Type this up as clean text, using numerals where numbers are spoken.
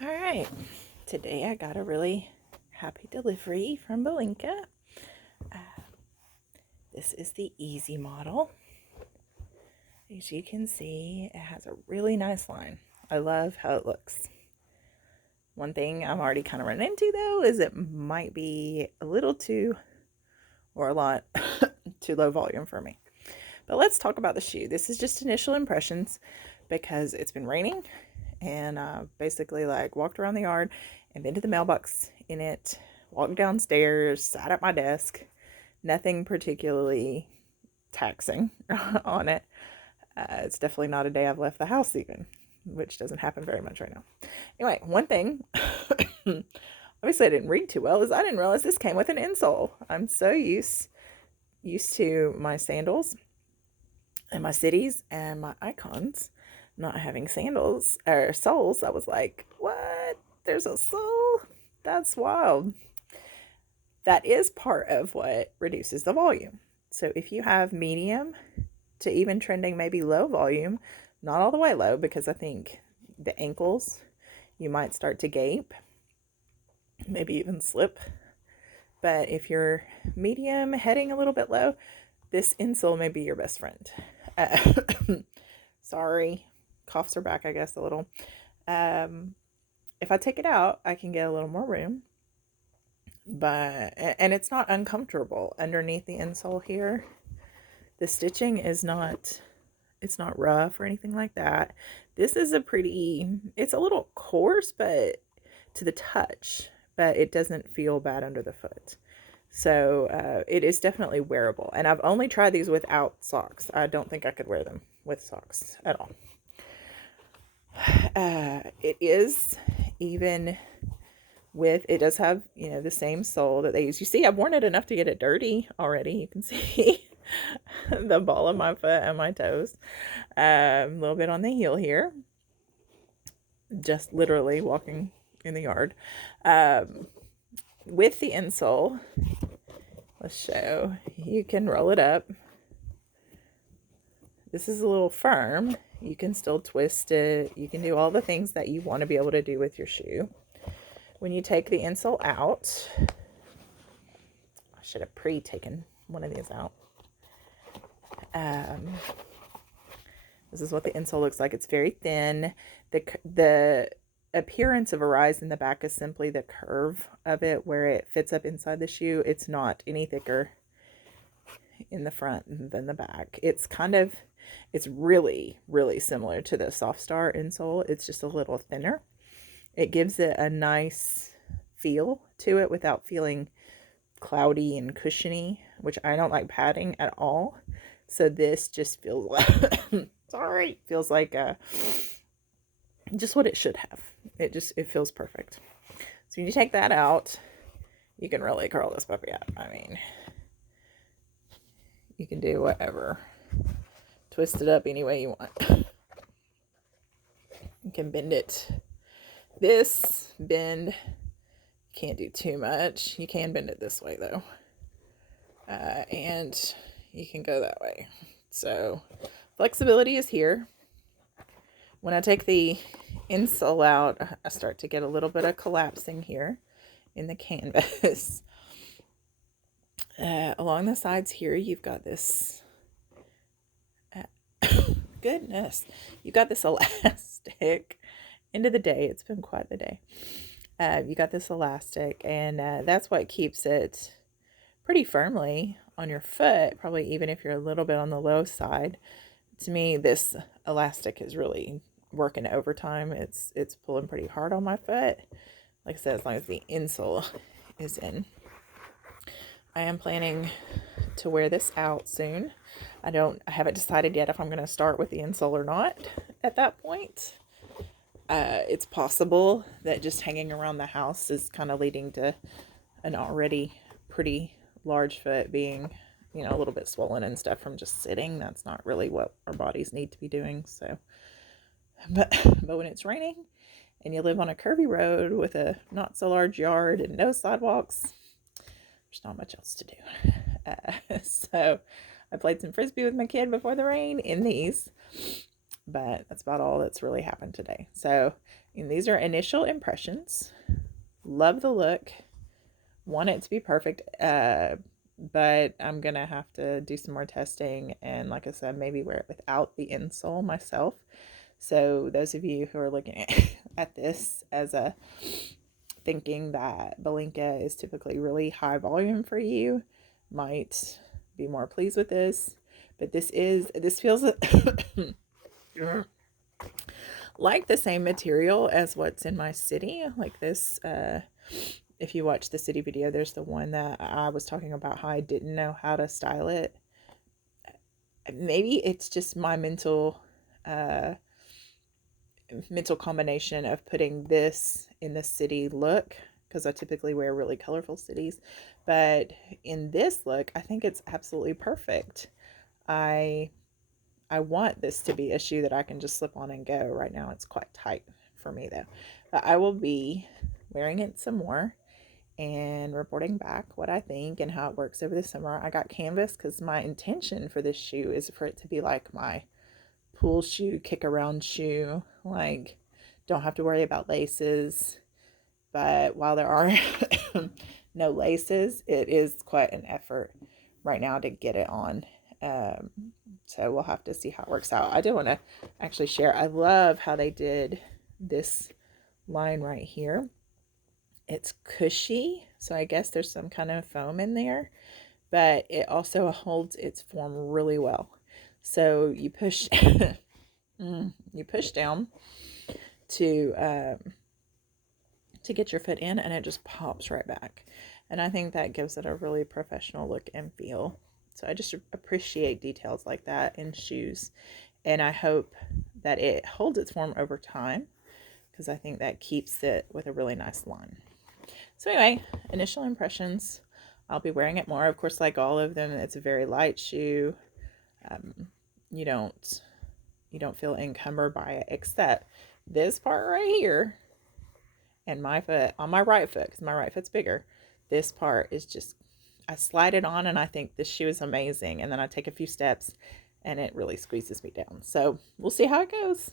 All right, today I got a really happy delivery from Lenka. Uh, this is the Eazy model. As you can see, it has a really nice line. I love how it looks. One thing I'm already kind of running into though is it might be a little too, or a lot, too low volume for me. But let's talk about the shoe. This is just initial impressions because it's been raining and basically like walked around the yard and been to the mailbox in it, walked downstairs, sat at my desk. Nothing particularly taxing on it. It's definitely not a day I've left the house even, which doesn't happen very much right now. Anyway, one thing, obviously I didn't read too well, is I didn't realize this came with an insole. I'm so used to my sandals and my cities and my icons not having sandals or soles. I was like, what? There's a sole? That's wild. That is part of what reduces the volume. So if you have medium to even trending maybe low volume, not all the way low, because I think the ankles, you might start to gape, maybe even slip. But if you're medium, heading a little bit low, this insole may be your best friend. Sorry, coughs are back, I guess, a little. If I take it out, I can get a little more room. And it's not uncomfortable underneath the insole here. The stitching is not, it's not rough or anything like that. This is it's a little coarse, but to the touch, but it doesn't feel bad under the foot. So it is definitely wearable. And I've only tried these without socks. I don't think I could wear them with socks at all. It is even with, it does have, the same sole that they use. You see, I've worn it enough to get it dirty already. You can see the ball of my foot and my toes. A little bit on the heel here. Just literally walking in the yard. With the insole, let's show. You can roll it up. This is a little firm. You can still twist it. You can do all the things that you want to be able to do with your shoe. When you take the insole out, I should have pre-taken one of these out. This is what the insole looks like. It's very thin. The appearance of a rise in the back is simply the curve of it where it fits up inside the shoe. It's not any thicker in the front than the back. It's really, really similar to the Soft Star insole. It's just a little thinner. It gives it a nice feel to it without feeling cloudy and cushiony, which I don't like padding at all. So this just feels like, feels like just what it should have. It feels perfect. So when you take that out, you can really curl this puppy up. I mean, you can do whatever. Twist it up any way you want. You can bend it. This bend, can't do too much. You can bend it this way though. And you can go that way. So flexibility is here. When I take the insole out, I start to get a little bit of collapsing here in the canvas. Along the sides here, you've got this, goodness, you've got this elastic. End of the day, it's been quite the day. You got this elastic, and that's what keeps it pretty firmly on your foot, probably even if you're a little bit on the low side. To me, this elastic is really working overtime. It's pulling pretty hard on my foot. Like I said, as long as the insole is in. I am planning to wear this out soon. I haven't decided yet if I'm going to start with the insole or not at that point. It's possible that just hanging around the house is kind of leading to an already pretty large foot being, a little bit swollen and stuff from just sitting. That's not really what our bodies need to be doing. So, but when it's raining and you live on a curvy road with a not so large yard and no sidewalks, there's not much else to do. So I played some frisbee with my kid before the rain in these, but that's about all that's really happened today. So And these are initial impressions. Love the look. Want it to be perfect. But I'm gonna have to do some more testing, and like I said, maybe wear it without the insole myself. So those of you who are looking at this as a thinking that Belinka is typically really high volume for you might be more pleased with this. But this feels like the same material as what's in my city. Like this, if you watch the city video, there's the one that I was talking about how I didn't know how to style it. Maybe it's just my mental combination of putting this in the city look, because I typically wear really colorful cities, but in this look I think it's absolutely perfect. I want this to be a shoe that I can just slip on and go. Right now it's quite tight for me though, but I will be wearing it some more and reporting back what I think and how it works over the summer. I got canvas because my intention for this shoe is for it to be like my pool shoe, kick around shoe. Like, don't have to worry about laces. But while there are no laces, it is quite an effort right now to get it on. So we'll have to see how it works out. I did want to actually share. I love how they did this line right here. It's cushy, so I guess there's some kind of foam in there, but it also holds its form really well. So you push you push down to get your foot in, and it just pops right back. And I think that gives it a really professional look and feel. So I just appreciate details like that in shoes, and I hope that it holds its form over time, because I think that keeps it with a really nice line. So anyway, initial impressions. I'll be wearing it more. Of course, like all of them, it's a very light shoe. You don't feel encumbered by it, except this part right here and my foot, on my right foot, because my right foot's bigger. This part is just, I slide it on and I think this shoe is amazing, and then I take a few steps and it really squeezes me down. So we'll see how it goes.